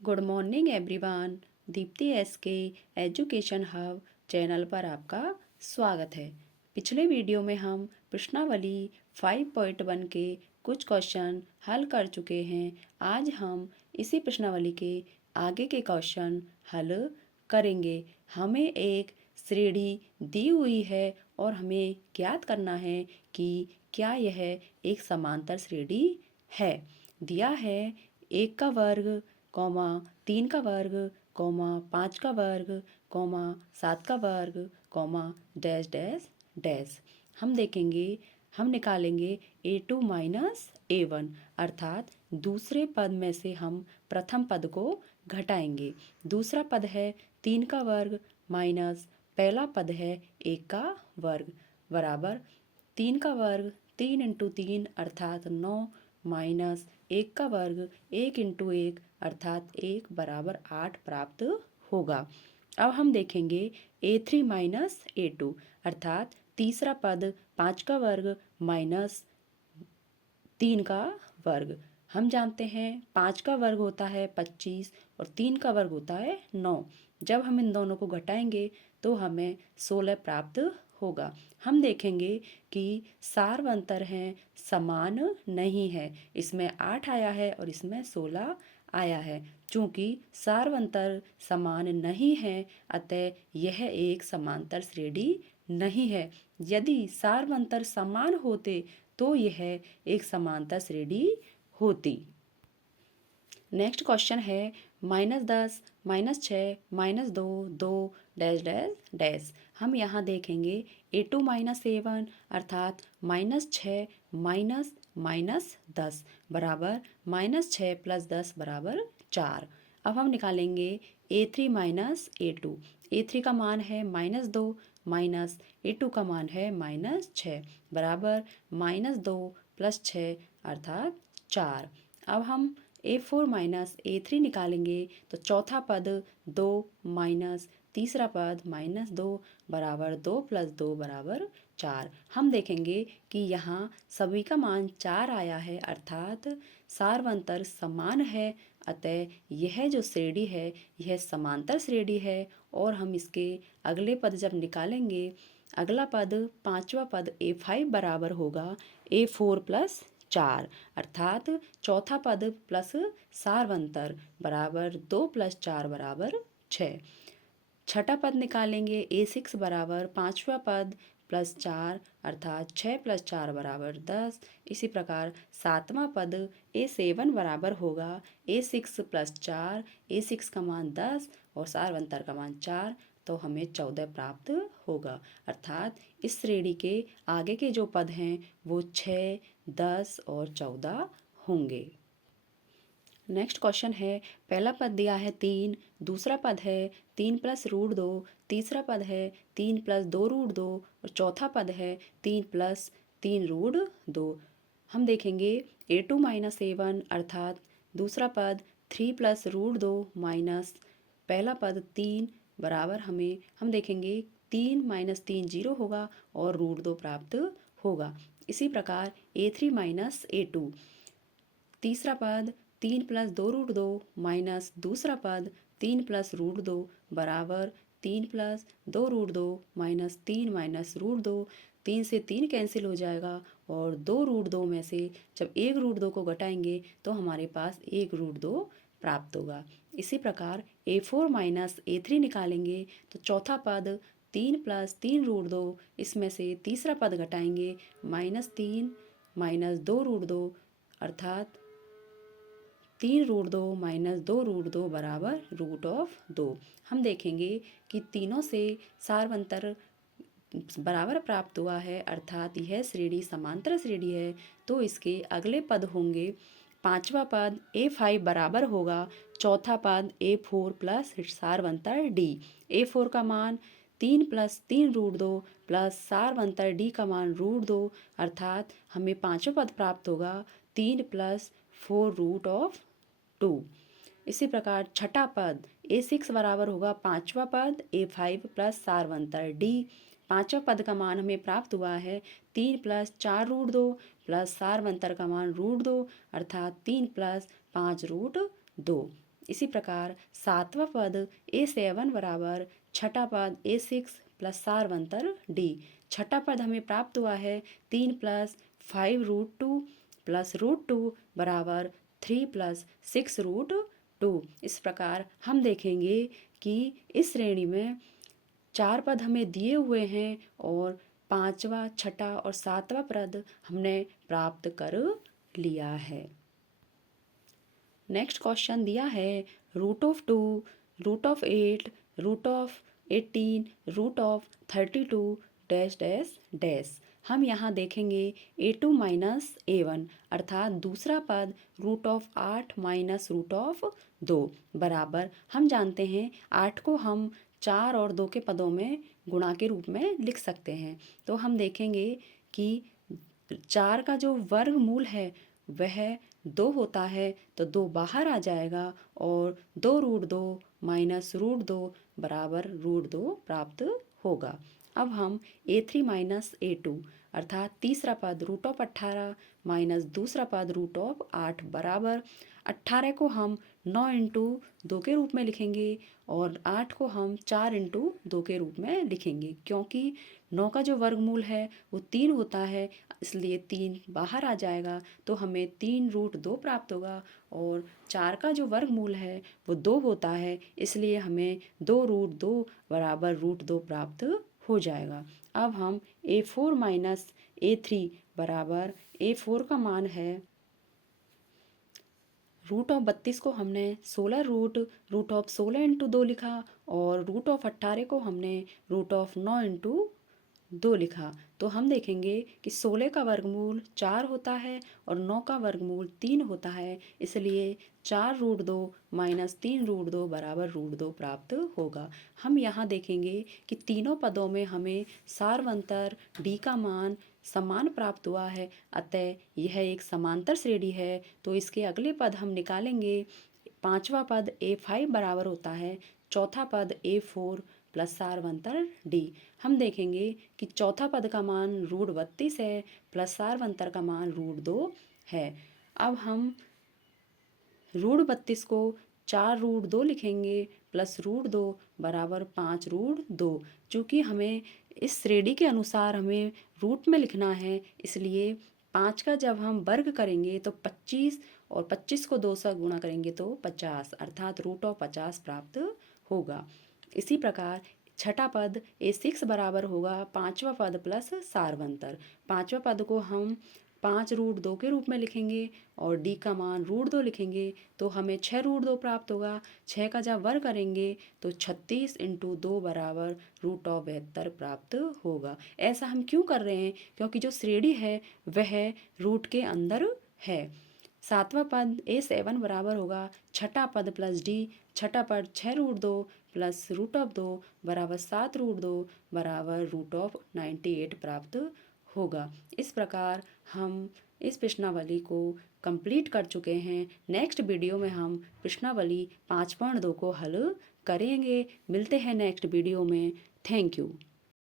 Good morning everyone. Deepti S के education hub channel पर आपका स्वागत है। पिछले वीडियो में हम प्रश्नावली 5.1 के कुछ क्वेश्चन हल कर चुके हैं। आज हम इसी प्रश्नावली के आगे के क्वेश्चन हल करेंगे। हमें एक श्रेणी दी हुई है और हमें ज्ञात करना है कि क्या यह एक समांतर श्रेणी है। दिया है 1 का वर्ग, कॉमा 3 का वर्ग, कॉमा 5 का वर्ग, कॉमा 7 का वर्ग, कॉमा डैश डैश डैश। हम निकालेंगे A2 माइनस A1 अर्थात दूसरे पद में से हम प्रथम पद को घटाएंगे। दूसरा पद है 3 का वर्ग माइनस पहला पद है 1 का वर्ग बराबर 3 का वर्ग 3 इंटू 3 अर्थात 9 माइनस 1 का वर्ग 1 इंटू 1 अर्थात 1 बराबर 8 प्राप्त होगा। अब हम देखेंगे A3 माइनस A2 अर्थात तीसरा पद 5 का वर्ग माइनस 3 का वर्ग। हम जानते हैं 5 का वर्ग होता है 25 और 3 का वर्ग होता है 9। जब हम इन दोनों को घटाएंगे तो हमें 16 प्राप्त होगा। हम देखेंगे कि सार्वंतर हैं समान नहीं है। इसमें 8 आया है और इसमें 16 आया है। चूंकि सार्वंतर समान नहीं है अतः यह एक समांतर श्रेणी नहीं है। यदि सार्वंतर समान होते तो यह एक समांतर श्रेणी होती। नेक्स्ट क्वेश्चन है -10, -6, -2, 2 डैश डैश डैश। हम यहाँ देखेंगे A2 माइनस A1 अर्थात -6 माइनस माइनस 10 बराबर -6 प्लस 10 बराबर 4। अब हम निकालेंगे A3 माइनस A2। A3 का मान है -2 माइनस A2 का मान है -6 बराबर -2 प्लस 6 अर्थात 4। अब हम A4 माइनस A3 निकालेंगे तो चौथा पद 2 माइनस तीसरा पद -2 बराबर 2 प्लस 2 बराबर 4। हम देखेंगे कि यहाँ सभी का मान 4 आया है अर्थात सार्वंतर समान है अतः यह जो श्रेणी है यह समांतर श्रेणी है। और हम इसके अगले पद जब निकालेंगे अगला पद पांचवा पद A5 बराबर होगा A4 प्लस 4 अर्थात चौथा पद प्लस सार्वंतर बराबर 2 प्लस 4 बराबर 6। छठा पद निकालेंगे A6 बराबर पांचवा पद प्लस 4 अर्थात 6 प्लस 4 बराबर 10। इसी प्रकार सातवां पद A7 बराबर होगा A6 प्लस 4। A6 का मान 10 और सार्वंतर का मान 4 तो हमें 14 प्राप्त होगा अर्थात इस श्रेणी के आगे के जो पद हैं वो 6, 10 और 14 होंगे। नेक्स्ट क्वेश्चन है पहला पद दिया है 3, दूसरा पद है 3 प्लस रूट 2, तीसरा पद है 3 प्लस 2 रूट 2 और चौथा पद है 3 प्लस 3 रूट 2। हम देखेंगे A2 माइनस A1 अर्थात दूसरा पद 3 प्लस रूट 2 माइनस पहला पद 3 बराबर हम देखेंगे 3 माइनस 3 0 होगा और रूट 2 प्राप्त होगा। इसी प्रकार A3 माइनस A2 तीसरा पद 3 प्लस 2 रूट 2 माइनस दूसरा पद 3 प्लस रूट 2 बराबर 3 प्लस 2 रूट 2 माइनस रूट 2। 3 से 3 कैंसिल हो जाएगा और 2 रूट 2 में से जब 1 रूट 2 को घटाएंगे तो हमारे पास 1 रूट 2 प्राप्त होगा। इसी प्रकार A4 माइनस A3 निकालेंगे तो चौथा पद 3 प्लस 3 रूट 2 इसमें से तीसरा पद घटाएंगे -3 माइनस 2 रूट 2 अर्थात 3 रूट 2 माइनस 2 रूट 2 बराबर रूट ऑफ 2। हम देखेंगे कि तीनों से सार्वंतर बराबर प्राप्त हुआ है अर्थात यह श्रेणी समांतर श्रेणी है। तो इसके अगले पद होंगे पांचवा पद A5 बराबर होगा चौथा पद A4 प्लस सार्वंतर D। A4 का मान 3 प्लस 3 रूट 2 प्लस सार्वंतर D का मान रूट 2 अर्थात हमें पांचवा पद प्राप्त होगा 3 प्लस 4 रूट ऑफ 2। इसी प्रकार छठा पद A6 बराबर होगा पांचवा पद A5 प्लस सार्वंतर D। पांचवा पद का मान हमें प्राप्त हुआ है 3 प्लस 4 रूट 2 प्लस सार्वंतर का मान रूट 2 अर्थात 3 प्लस 5 रूट 2। इसी प्रकार सातवां पद A7 बराबर छठा पद A6 प्लस सारवंतर D। छठा पद हमें प्राप्त हुआ है 3 प्लस 5√2 प्लस √2 बराबर 3 प्लस 6√2। इस प्रकार हम देखेंगे कि इस श्रेणी में चार पद हमें दिए हुए हैं और पांचवा, छठा और सातवां पद हमने प्राप्त कर लिया है। नेक्स्ट क्वेश्चन दिया है √2, √8, √18, √32 डैश डैश डैश। हम यहाँ देखेंगे A2 माइनस A1 अर्थात दूसरा पद √8 माइनस √2 बराबर, हम जानते हैं 8 को हम 4 और 2 के पदों में गुणा के रूप में लिख सकते हैं। तो हम देखेंगे कि 4 का जो वर्गमूल है वह 2 होता है, तो 2 बाहर आ जाएगा और 2√2 माइनस √2 बराबर √2 प्राप्त होगा। अब हम A3 माइनस A2 अर्थात तीसरा पद √18 माइनस दूसरा पद √8 बराबर 18 को हम 9 इंटू 2 के रूप में लिखेंगे और 8 को हम 4 इंटू 2 के रूप में लिखेंगे, क्योंकि 9 का जो वर्गमूल है वो 3 होता है, इसलिए 3 बाहर आ जाएगा तो हमें 3√2 प्राप्त होगा। और 4 का जो वर्गमूल है वो 2 होता है, इसलिए हमें 2√2 बराबर √2 प्राप्त हो जाएगा। अब हम A4 माइनस A3 बराबर A4 का मान है √32 को हमने 16 √16 इंटू 2 लिखा और √18 को हमने √9 इंटू 2 लिखा। तो हम देखेंगे कि 16 का वर्गमूल 4 होता है और 9 का वर्गमूल 3 होता है, इसलिए 4√2 माइनस 3√2 बराबर √2 प्राप्त होगा। हम यहाँ देखेंगे कि तीनों पदों में हमें सारवंतर D का मान समान प्राप्त हुआ है, अतः यह एक समांतर श्रेणी है। तो इसके अगले पद हम निकालेंगे। पांचवा पद A5 बराबर होता है चौथा पद A4 प्लस सारवंतर D। हम देखेंगे कि चौथा पद का मान √32 है प्लस सारवंतर का मान √2 है। अब हम √32 को 4√2 लिखेंगे प्लस √2 बराबर 5√2। चूँकि हमें इस श्रेणी के अनुसार हमें रूट में लिखना है, इसलिए 5 का जब हम वर्ग करेंगे तो 25 और 25 को 2 से गुणा करेंगे तो 50 अर्थात √50 प्राप्त होगा। इसी प्रकार छठा पद A6 बराबर होगा पांचवा पद प्लस सारवंतर। पांचवा पद को हम 5√2 के रूप में लिखेंगे और D का मान √2 लिखेंगे तो हमें 6√2 प्राप्त होगा। 6 का जब वर्ग करेंगे तो 36 इंटू 2 बराबर √72 प्राप्त होगा। ऐसा हम क्यों कर रहे हैं? क्योंकि जो श्रेणी है वह रूट के अंदर है। सातवां पद A7 बराबर होगा छठा पद प्लस D। छठा पद 6√2 प्लस √2 बराबर 7√2 बराबर √98 प्राप्त होगा। इस प्रकार हम इस प्रश्नावली को कंप्लीट कर चुके हैं। नेक्स्ट वीडियो में हम प्रश्नावली 5.2 को हल करेंगे। मिलते हैं नेक्स्ट वीडियो में। Thank you.